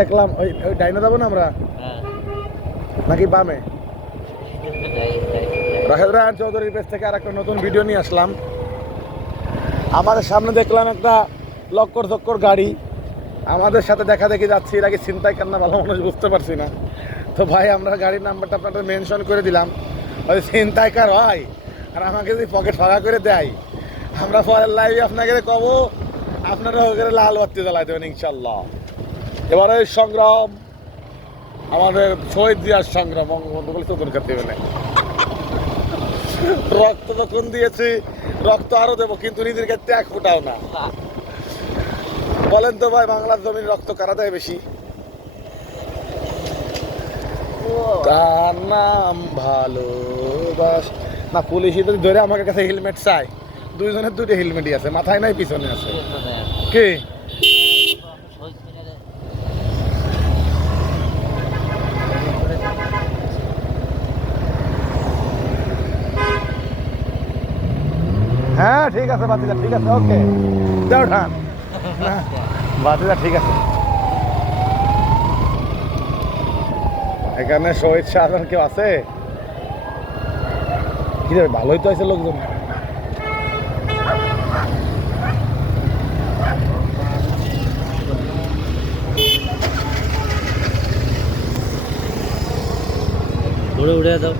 দেখলাম ওই ওই ডাইনে যাবো না আমরা নাকি বামে? রাশেদ রায়হান চৌধুরীর পেজ থেকে আর একটা নতুন ভিডিও নিয়ে আসলাম। আমাদের সামনে দেখলাম একটা লক্কর চক্কর গাড়ি, আমাদের সাথে দেখা দেখি যাচ্ছি। এর আগে ছিনতাই কান্না ভালো মানুষ বুঝতে পারছি না। তো ভাই আমরা গাড়ির নাম্বারটা আপনাদের মেনশন করে দিলাম। ওই ছিনতাই কার হয় আর আমাকে যদি পকেট ফাঁকা করে দেয়, আমরা পরের লাইভে আপনাকে কব, আপনারা ওখানে লাল বাতি জ্বালাই দেবেন ইনশাল্লাহ। এবারে সংগ্রাম আমাদের শহীদ জিয়ার সংগ্রাম, বঙ্গবন্ধু বলে চতুর কাটতে না। রক্ত যখন দিয়েছি রক্ত আরো দেবো, কিন্তু নিজের ক্ষেত্রে এক ফোটাও না। বলেন তো ভাই, বাংলার জমির রক্ত কারা দেয় বেশি? তার নাম ভালোবাস না। পুলিশ ধরে আমার কাছে হেলমেট চাই, দুইজনের দুটো হেলমেটই আছে, মাথায় নাই পিছনে আছে। কি হ্যাঁ ঠিক আছে বাতিদা, ঠিক আছে, ওকে যাও ঠান বাতিদা, ঠিক আছে। এখানে শহীদ শাহজাহান কেউ আছে কি রে? ভালোই তো আছে লোকজন। উড়ে উড়ে যাও।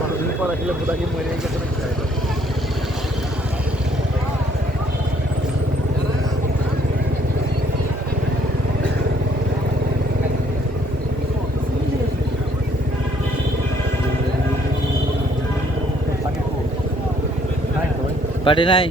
কতদিন পর আসলে বোধা কি মরে গেছে। পার্টি নাই।